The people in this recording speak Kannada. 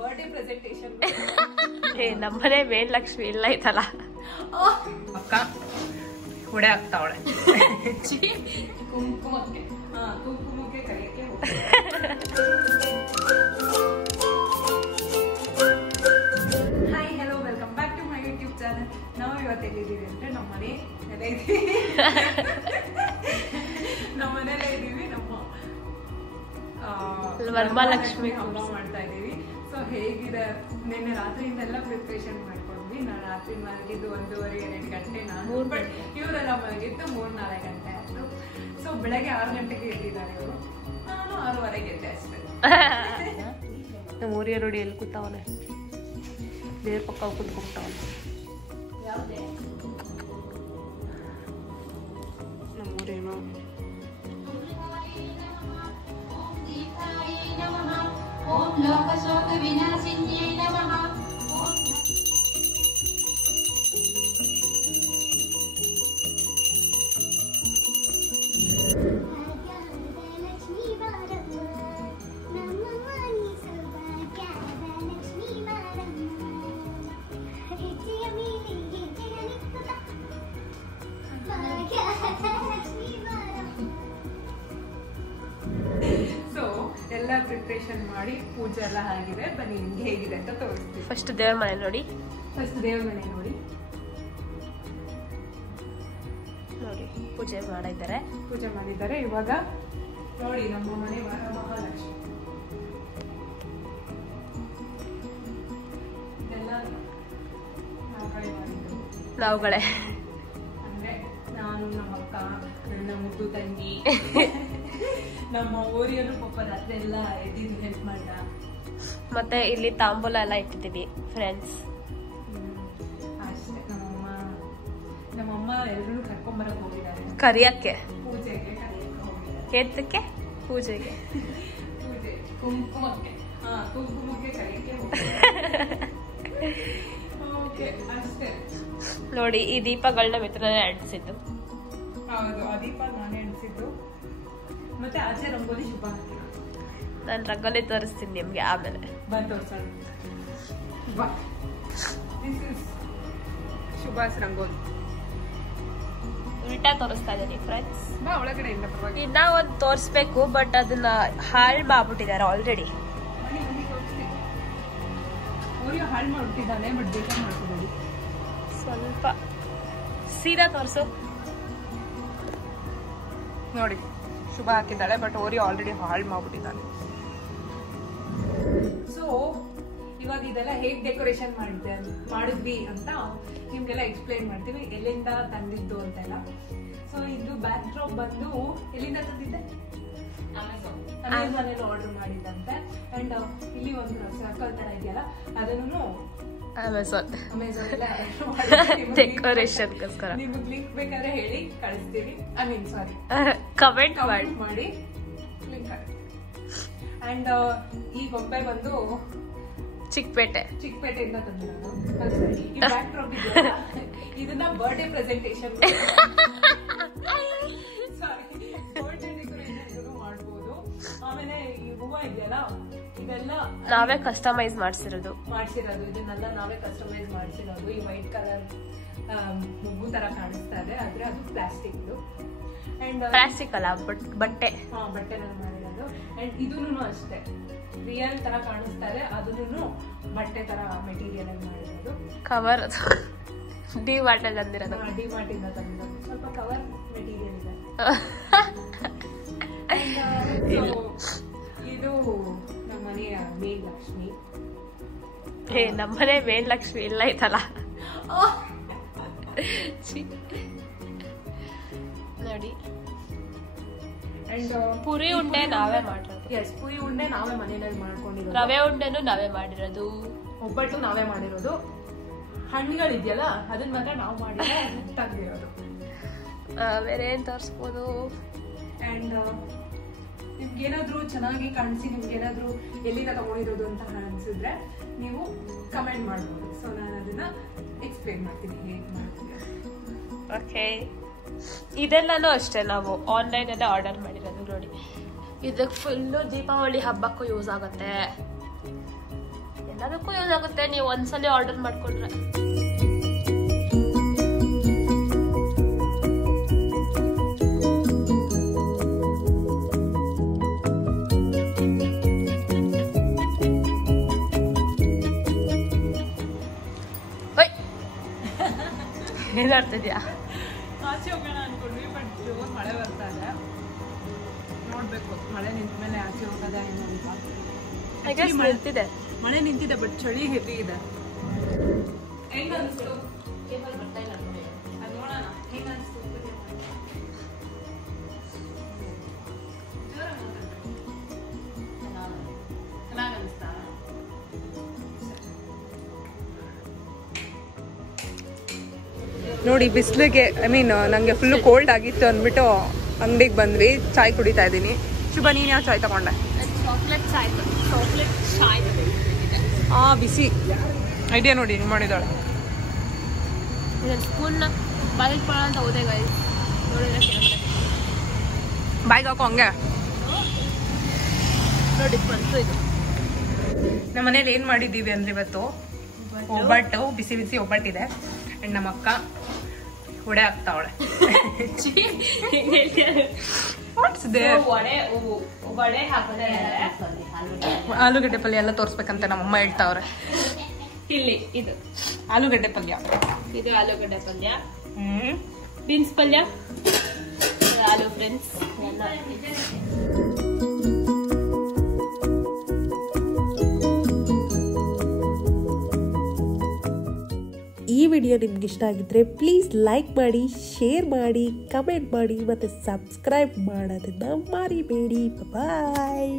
Birthday presentation. ನಮ್ಮನೆ ಮೇನ್ ಲಕ್ಷ್ಮಿ ಇಲ್ಲ ಐತಲ್ಲ ಅಕ್ಕ ಹುಡೆ ಆಗ್ತಾವಳೆ ಕುಂಕುಮಕ್ಕೆ. ಕುಂಕುಮಕ್ಕೆ ಕೈಯಕ್ಕೆ hi hello welcome back to my YouTube channel. ನಾವು ಇವತ್ತು ಎಲ್ಲಿದ್ದೀವಿ ಅಂದ್ರೆ ನಮ್ಮ ಮನೆಯಲ್ಲೇ ಇದ್ದೀವಿ. ನಮ್ಮ ಮನೆಯಲ್ಲೇ ಇದ್ದೀವಿ. ನಮ್ಮ ವರಮಹಾಲಕ್ಷ್ಮಿ ಹಬ್ಬ ಮಾಡ್ತಾ ಇದೀವಿ. ಸೊ ಹೇಗಿದೆ, ನಿನ್ನೆ ರಾತ್ರಿಯಿಂದೆಲ್ಲ ಪ್ರಿಪ್ರೇಷನ್ ಮಾಡ್ಕೊಂಡ್ವಿ. ನಾನು ರಾತ್ರಿ ಮಲಗಿದ್ದು 1:30-2 ಗಂಟೆ. ನಾನು ಬಟ್ ಇವರೆಲ್ಲ ಮಲಗಿದ್ದು 3-4 ಗಂಟೆ ಆಯ್ತು. ಸೊ ಬೆಳಗ್ಗೆ 6 ಗಂಟೆಗೆ ಎದ್ದಿದ್ದಾರೆ ಇವರು, ನಾನು 6:30ಗೆ ಎದ್ದೆ ಅಷ್ಟೇ. ನಮ್ಮ ಊರಿಯ ನೋಡಿ ಎಲ್ಲಿ ಕೂತಾವನೆ, ದೇವ್ರ ಪಕ್ಕ ಕೂತ್ಕೊಂಡ್ಬಿಟ್ಟವನೆ. ನಮ್ಮ ಊರೇನೋ ಓಂ ಲೋಕಶೋಕ ವಿನಾಶಿನ್ಯೈ ನಮಃ. ಎಲ್ಲ ಪ್ರಿಪ್ರೇಷನ್ ಮಾಡಿ ಪೂಜೆ ಎಲ್ಲ ಆಗಿದೆ. ಬನ್ನಿ ನಿಮ್ಗೆ ಹೇಗಿದೆ ಅಂತ ತೋರಿಸ್ತೀವಿ. ಫಸ್ಟ್ ದೇವ್ರ ಮನೆ ನೋಡಿ. ಫಸ್ಟ್ ದೇವ್ರ ಮನೆ ನೋಡಿ ಪೂಜೆ ಮಾಡಿದ್ದಾರೆ. ಇವಾಗ ನೋಡಿ ನಮ್ಮ ಮನೆ ವರಮಹಾಲಕ್ಷ್ಮಿ ಎಲ್ಲ ನಾವುಗಳೇ ಅಂದ್ರೆ ನಾನು, ನಮ್ಮ ಅಕ್ಕ, ನನ್ನ ಮುದ್ದು ತಂಗಿ, ನಮ್ಮ ಓರಿಯನು ಪಾಪ ರಾತ್ರಿ ಎಲ್ಲ ಎದ್ದಿದ್ದು ಹೆಲ್ಪ್ ಮಾಡ್ದ. ಮತ್ತೆ ಇಲ್ಲಿ ತಾಂಬೂಲ ಎಲ್ಲ ಇಟ್ಟಿದ್ದೀವಿ ಫ್ರೆಂಡ್ಸ್. ಅಷ್ಟೇ. ನಮ್ಮಮ್ಮ ಎಲ್ಲರೂ ಕರ್ಕೊಂಬರಕ್ ಹೋಗಿದ್ದಾರೆ ಕರಿಯಕ್ಕೆ, ಪೂಜೆಗೆ ಎತ್ತಕ್ಕೆ, ಪೂಜೆಗೆ, ಪೂಜೆ ಕುಂಕುಮಕ್ಕೆ. ಕುಂಕುಮಕ್ಕೆ ಕರಿಯಕ್ಕೆ ಓಕೆ ಅಷ್ಟೇ. ನೋಡಿ ಈ ದೀಪಗಳನ್ನ ಮಿತ್ರನೇ ಅಂಟಿಸಿದ್ದು. ಹೌದು, ಆ ದೀಪ ನಾನೇ ಅಂಟಿಸಿದ್ದು. ಮತ್ತೆ ಆಚೆ ರಂಗೋಲಿ ಶುಭ ಹಾಕಿಲ್ಲ. ನಾನು ರಂಗೋಲಿ ತೋರಿಸ್ತೀನಿ ನಿಮ್ಗೆ ಆಮೇಲೆ. ತೋರ್ಸೋಣ. ಶುಭಾಸ್ ರಂಗೋಲಿ ಉಲ್ಟಾ ತೋರಿಸ್ತಾ ಇದ್ದೀನಿ ಫ್ರೆಂಡ್ಸ್. ಒಳಗಡೆ ಇಲ್ಲ, ಪರವಾಗಿಲ್ಲ. ಇನ್ನ ಒಂದು ತೋರಿಸ್ಬೇಕು, ಬಟ್ ಅದನ್ನ ಹಾಳು ಮಾಡ್ಬಿಟ್ಟಿದ್ದಾರೆ ಆಲ್ರೆಡಿ. ಊರಿಯ ಹಾಳು ಮಾಡ್ಬಿಟ್ಟಿದ್ದಾನೆ, ಬಟ್ ಬೇಕಾಗಿ ಮಾಡ್ತಿದ್ದೀವಿ. ಸ್ವಲ್ಪ ಸೀರಾ ತೋರಿಸು. ನೋಡಿ, ಶುಭ ಹಾಕಿದ್ದಾಳೆ, ಬಟ್ ಓರಿ ಆಲ್ರೆಡಿ ಹಾಳು ಮಾಡ್ಬಿಟ್ಟಿದ್ದಾನೆ. ಸೊ ಇವಾಗ ಇದೆಲ್ಲ ಹೇಗ್ ಡೆಕೋರೇಷನ್ ಮಾಡಿದ್ವಿ ಅಂತ ನಿಮ್ಗೆಲ್ಲ ಎಕ್ಸ್ಪ್ಲೈನ್ ಮಾಡ್ತೀವಿ, ಎಲ್ಲಿಂದ ತಂದಿದ್ದು ಅಂತೆಲ್ಲ. ಸೊ ಇದು ಬ್ಯಾಕ್ ಡ್ರಾಪ್ ಬಂದು ಎಲ್ಲಿಂದ ತಂದಿದ್ದೆ? ಅಮೆಝಾನ್ ಆರ್ಡರ್ ಮಾಡಿದ್ದಂತೆ. ಅಂಡ್ ಇಲ್ಲಿ ಒಂದು ಸರ್ಕಲ್ ತರ ಇದೆಯಲ್ಲ, ಅದನ್ನು ಅಮೆಝಾನ್ ಡೆಕೋರೇಷನ್ಗೋಸ್ಕರ. ನಿಮ್ಗೆ ಲಿಂಕ್ ಬೇಕಾದ್ರೆ ಹೇಳಿ ಕಳಿಸ್ತೀವಿ. ಸಾರಿ, ಕಮೆಂಟ್ ಮಾಡಿ ಲಿಂಕ್. ಅಂಡ್ ಈ ಗೊಂಬೆ ಬಂದು ಚಿಕ್ಕಪೇಟೆಯಿಂದ ತಂದಿರೋದು. ಈ ಬ್ಯಾಕ್ ಡ್ರಾಪ್ ಇದೆಯಲ್ಲ, ಇದನ್ನ ಬರ್ಡೇ ಪ್ರೆಸೆಂಟೇಷನ್, ಸಾರಿ ಬರ್ಡೇ ಡೆಕೋರೇಷನ್ ಮಾಡ್ಬೋದು. ಆಮೇಲೆ ಈ ಹೂವ ಇದೆಯಲ್ಲ, ಇದೆಲ್ಲ ನಾವೇ ಕಸ್ಟಮೈಸ್ ಮಾಡಿಸಿರೋದು. ಇದನ್ನೆಲ್ಲ ನಾವೇ ಕಸ್ಟಮೈಸ್ ಮಾಡಿಸಿರೋದು. ಈ ವೈಟ್ ಕಲರ್ ಮುಗ್ಗು ತರ ಕಾಣಿಸ್ತಾ ಇದೆ, ಆದ್ರೆ ಅದು ಪ್ಲಾಸ್ಟಿಕ್. ಅಂಡ್ ಪ್ಲಾಸ್ಟಿಕ್ ಅಲ್ಲ, ಬಟ್ಟೆ ಬಟ್ಟೆನಲ್ಲಿ ಮಾಡಿರೋದು. ಅಂಡ್ ಇದೂನು ಅಷ್ಟೇ ರಿಯಲ್ ತರ ಕಾಣಿಸ್ತಾ ಇದೆ, ಅದನ್ನು ಬಟ್ಟೆ ತರ ಮೆಟೀರಿಯಲ್ ಅಲ್ಲಿ ಮಾಡಿರೋದು. ಕವರ್ ಡಿ ಮಾರ್ಟ್ ಅಲ್ಲಿ ತಂದಿರೋದು. ಡಿ ಮಾರ್ಟ್ ಇಂದ ತಂದಿರೋದು. ಸ್ವಲ್ಪ ಕವರ್ ಮೆಟೀರಿಯಲ್ ಇದೆ. ಇದು ನಮ್ಮ ಮನೆಯ ಮೇನ್ ಲಕ್ಷ್ಮಿ. ನಮ್ಮನೆ ಮೇನ್ ಲಕ್ಷ್ಮಿ ಇಲ್ಲ ಐತಲ್ಲ ನೋಡಿ. ಪುರಿ ಉಂಡೆ ನಾವೇ ಮಾಡಿರೋದು. ಪುರಿ ಉಂಡೆ ನಾವೇ ಮನೆಯಲ್ಲಿ ಮಾಡ್ಕೊಂಡಿರೋದು. ರವೆ ಉಂಡೆನು ನಾವೇ ಮಾಡಿರೋದು. ಒಬ್ಬಟ್ಟು ನಾವೇ ಮಾಡಿರೋದು. ಹಣ್ಣುಗಳಿದೆಯಲ್ಲ, ಅದನ್ನ ಮಾತ್ರ ನಾವು ಮಾಡಿ ತಂದಿರೋದು. ಬೇರೆ ಏನ್ ತೋರಿಸ್ಬೋದು? ಅಂಡ್ ನಿಮ್ಗೇನಾದ್ರೂ ಚೆನ್ನಾಗಿ ಕಾಣಿಸಿ, ನಿಮ್ಗೇನಾದ್ರೂ ಎಲ್ಲಿಂದ ತಗೊಂಡಿರೋದು ಅಂತ ಅನ್ಸಿದ್ರೆ ನೀವು ಕಮೆಂಟ್ ಮಾಡ್ಬೋದು. ಸೊ ನಾನು ಅದನ್ನ ಎಕ್ಸ್ಪ್ಲೇನ್ ಮಾಡ್ತೀನಿ ಹೇಗೆ ಮಾಡ್ತೀನಿ. ಓಕೆ, ಇದೆಲ್ಲನೂ ಅಷ್ಟೇ ನಾವು ಆನ್ಲೈನ್ ಅಲ್ಲೇ ಆರ್ಡರ್ ಮಾಡಿರೋದು. ನೋಡಿ, ಇದಕ್ಕೆ ಫುಲ್ಲು ದೀಪಾವಳಿ ಹಬ್ಬಕ್ಕೂ ಯೂಸ್ ಆಗುತ್ತೆ. ಎಲ್ಲದಕ್ಕೂ ಯೂಸ್ ಆಗುತ್ತೆ ನೀವು ಒಂದ್ಸಲ ಆರ್ಡರ್ ಮಾಡ್ಕೊಂಡ್ರೆ. ಏನಾಡ್ತಿದ್ಯಾ? ಆಚೆ ಹೋಗೋಣ ಅನ್ಕೊಂಡ್ವಿ, ಬಟ್ ಜೋರ್ ಮಳೆ ಬರ್ತಾ ಇದೆ. ನೋಡ್ಬೇಕು ಮಳೆ ನಿಂತ ಮೇಲೆ ಆಚೆ ಹೋಗೋದ ಏನು ಅಂತ. ನಿಂತಿದೆ, ಮಳೆ ನಿಂತಿದೆ, ಬಟ್ ಚಳಿ ಹೆವಿ ಇದೆ. ಹೆಂಗ ಅನಿಸ್ತು? ನೋಡೋಣ ಹೆಂಗ ಅನಿಸ್ತು. ಚೆನ್ನಾಗಿ ಅನಿಸ್ತಾ? ನೋಡಿ ಬಿಸಿಲಿಗೆ ನಂಗೆ ಫುಲ್ಲು ಕೋಲ್ಡ್ ಆಗಿತ್ತು ಅಂದ್ಬಿಟ್ಟು ಅಂಗಡಿಗೆ ಬಂದ್ವಿ. ಚಾಯ್ ಕುಡಿತಾ ಇದ್ದೀನಿ. ಶುಭ, ನೀನು ಯಾವ ಚಾಯ್ ತಗೊಂಡೆ? ಚಾಕ್ಲೇಟ್ ಚಾಯ್. ಬಿಸಿ ಐಡಿಯಾ ನೋಡಿ ನೀವು ಮಾಡಿದಾಳೆ. ಸ್ಪೂನ್ನ ಬಾಯಿಗೆ ಪಡ ಅಂತ ಹೋದೆ ಗೈಸ್, ನೋಡಿದ್ರೆ ಕೇಳ್ತಾರೆ ಬಾಯ್ಗೆ ಹಾಕೋ ಹಂಗೆ. ನೋಡಿ ಬಂತು ಇದು. ನಮ್ಮ ಮನೇಲಿ ಏನು ಮಾಡಿದ್ದೀವಿ ಅಂದರೆ ಇವತ್ತು ಒಬ್ಬಟ್ಟು, ಬಿಸಿ ಬಿಸಿ ಒಬ್ಬಟ್ಟಿದೆ. ಆ್ಯಂಡ್ ನಮ್ಮ ಅಕ್ಕ ವಡೆ ಹಾಕ್ತಾವಳೆ. ಆಲೂಗಡ್ಡೆ ಪಲ್ಯ ಎಲ್ಲ ತೋರಿಸ್ಬೇಕಂತ ನಮ್ಮಮ್ಮ ಹೇಳ್ತಾವ್ರೆ. ಇಲ್ಲಿ ಇದು ಆಲೂಗಡ್ಡೆ ಪಲ್ಯ, ಇದು ಆಲೂಗಡ್ಡೆ ಪಲ್ಯ, ಬೀನ್ಸ್ ಪಲ್ಯ, ಆಲೂ ಫ್ರೆಂಡ್ಸ್ ಎಲ್ಲ. ಈ ವಿಡಿಯೋ ನಿಮ್ಗೆ ಇಷ್ಟ ಆಗಿದ್ರೆ ಪ್ಲೀಸ್ ಲೈಕ್ ಮಾಡಿ, ಶೇರ್ ಮಾಡಿ, ಕಮೆಂಟ್ ಮಾಡಿ ಮತ್ತು ಸಬ್ಸ್ಕ್ರೈಬ್ ಮಾಡೋದನ್ನ ಮರಿಬೇಡಿ. ಬಾಯ್.